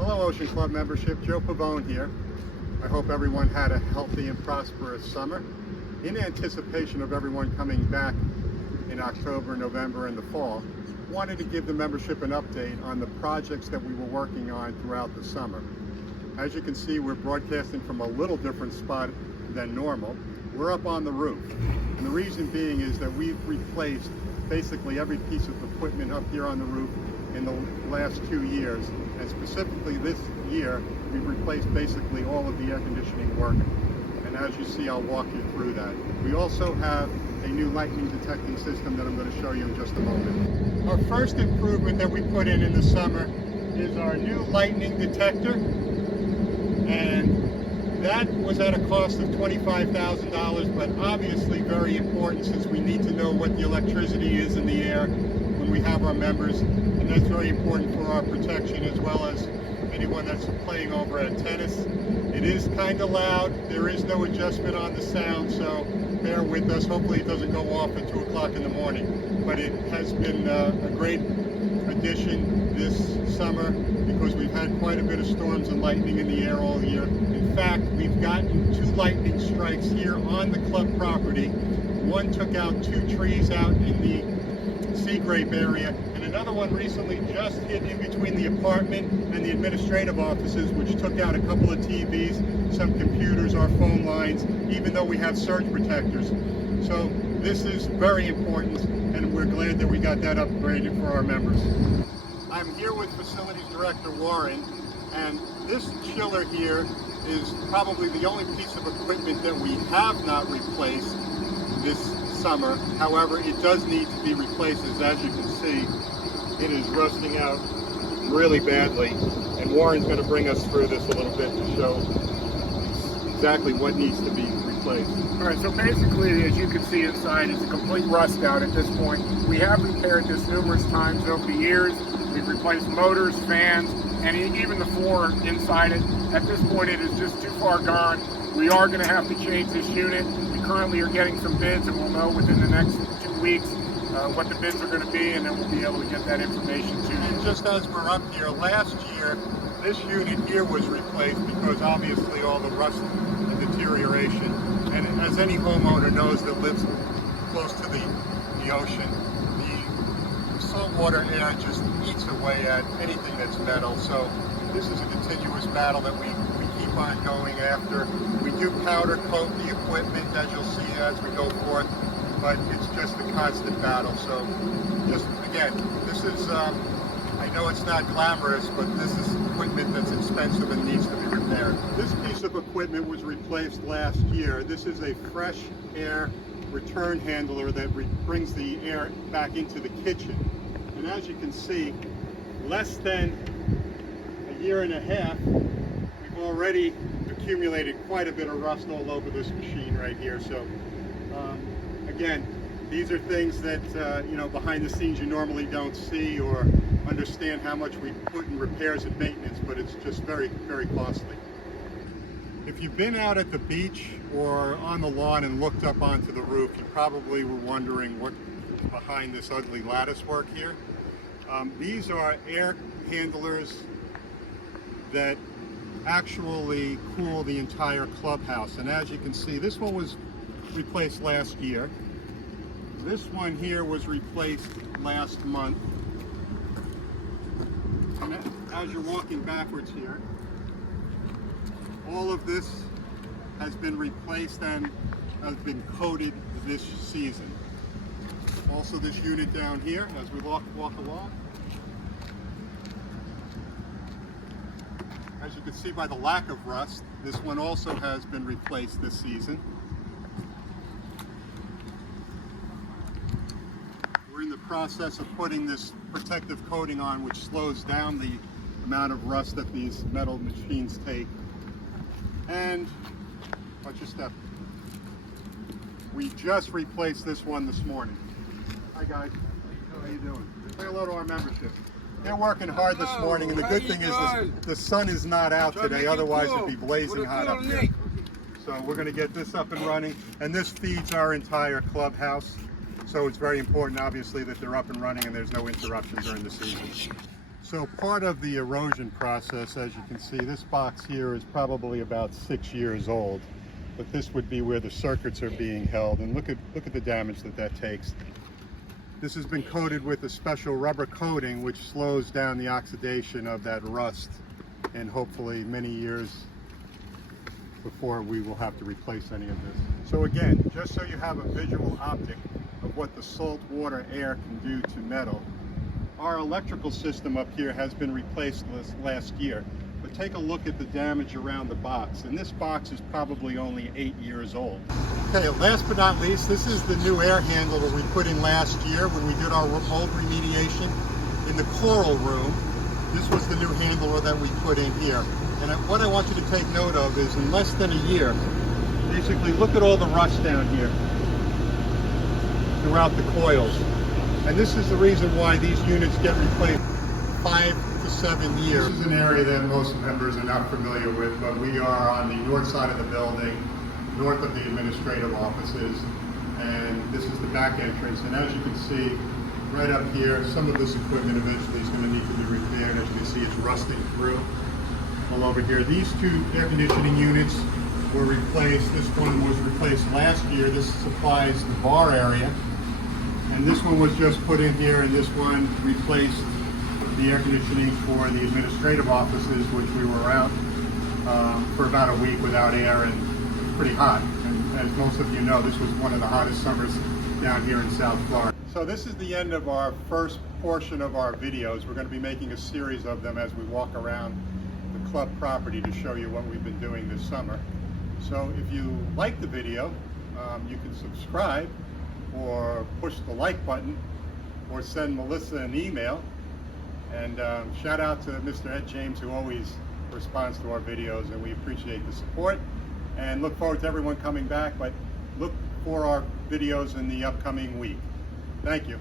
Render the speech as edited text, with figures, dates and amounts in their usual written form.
Hello Ocean Club membership, Joe Pavone here. I hope everyone had a healthy and prosperous summer. In anticipation of everyone coming back in October, November, and the fall, wanted to give the membership an update on the projects that we were working on throughout the summer. As you can see, we're broadcasting from a little different spot than normal. We're up on the roof, and the reason being is that we've replaced basically every piece of equipment up here on the roof in the last 2 years, and specifically this year we've replaced basically all of the air conditioning work, and as you see, I'll walk you through that. We also have a new lightning detecting system that I'm going to show you in just a moment. Our first improvement that we put in the summer is our new lightning detector, and that was at a cost of $25,000, but obviously very important since we need to know what the electricity is in the air when we have our members, and that's very important for our protection as well as anyone that's playing over at tennis. It is kind of loud. There is no adjustment on the sound, so bear with us. Hopefully it doesn't go off at 2 o'clock in the morning, but it has been a great addition this summer because we've had quite a bit of storms and lightning in the air all year. In fact, we've gotten 2 lightning strikes here on the club property. One took out 2 trees out in the sea grape area, and another one recently just hit in between the apartment and the administrative offices, which took out a couple of TVs, some computers, our phone lines, even though we have surge protectors. So this is very important, and we're glad that we got that upgraded for our members. I'm here with Facilities Director Warren, and this chiller here is probably the only piece of equipment that we have not replaced this summer. However, it does need to be replaced, as you can see. It is rusting out really badly, and Warren's going to bring us through this a little bit to show exactly what needs to be replaced. All right, so basically, as you can see inside, it's a complete rust out at this point. We have repaired this numerous times over the years. We've replaced motors, fans, and even the floor inside it. At this point, it is just too far gone. We are going to have to change this unit. We currently are getting some bids, and we'll know within the next 2 weeks what the bids are going to be, and then we'll be able to get that information to you. And just as we're up here, last year, this unit here was replaced because obviously all the rust and deterioration. And as any homeowner knows that lives close to the ocean, the saltwater air just eats away at anything that's metal. So this is a continuous battle that we keep on going after. We do powder coat the equipment, as you'll see as we go forth, but it's just a constant battle. So just again, this is, I know it's not glamorous, but this is equipment that's expensive and needs to be repaired. This piece of equipment was replaced last year. This is a fresh air return handler that brings the air back into the kitchen. And as you can see, less than a year and a half, we've already accumulated quite a bit of rust all over this machine right here. So again, these are things that you know, behind the scenes you normally don't see or understand how much we put in repairs and maintenance, but it's just very, very costly. If you've been out at the beach or on the lawn and looked up onto the roof, you probably were wondering what's behind this ugly lattice work here. These are air handlers that actually cool the entire clubhouse, and as you can see, this one was replaced last year. This one here was replaced last month. And as you're walking backwards here, all of this has been replaced and has been coated this season. Also this unit down here, as we walk along. As you can see by the lack of rust, this one also has been replaced this season. We're in the process of putting this protective coating on, which slows down the amount of rust that these metal machines take. And watch your step. We just replaced this one this morning. Hi guys, how you doing? Say hello to our membership. They're working hard this morning, and the good thing is the sun is not out today, otherwise it'd be blazing hot up here. So we're going to get this up and running, and this feeds our entire clubhouse. So it's very important, obviously, that they're up and running and there's no interruption during the season. So part of the erosion process, as you can see, this box here is probably about 6 years old, but this would be where the circuits are being held, and look at the damage that takes. This has been coated with a special rubber coating which slows down the oxidation of that rust, and hopefully many years before we will have to replace any of this. So again, just so you have a visual optic of what the salt water air can do to metal, our electrical system up here has been replaced last year, but take a look at the damage around the box, and this box is probably only 8 years old. Okay, last but not least, this is the new air handle that we put in last year when we did our mold remediation in the coral room. This was the new handle that we put in here. And what I want you to take note of is in less than a year, basically look at all the rust down here throughout the coils. And this is the reason why these units get replaced 5 to 7 years. This is an area that most members are not familiar with, but we are on the north side of the building, north of the administrative offices, and this is the back entrance. And as you can see, right up here, some of this equipment eventually is going to need to be repaired. As you can see, it's rusting through. All over here, these two air conditioning units were replaced. This one was replaced last year. This supplies the bar area. And this one was just put in here, and this one replaced the air conditioning for the administrative offices, which we were out for about a week without air, and pretty hot. And as most of you know, this was one of the hottest summers down here in South Florida. So this is the end of our first portion of our videos. We're going to be making a series of them as we walk around the club property to show you what we've been doing this summer. So if you like the video, you can subscribe or push the like button or send Melissa an email. And shout out to Mr. Ed James, who always responds to our videos, and we appreciate the support and look forward to everyone coming back, but look for our videos in the upcoming week. Thank you.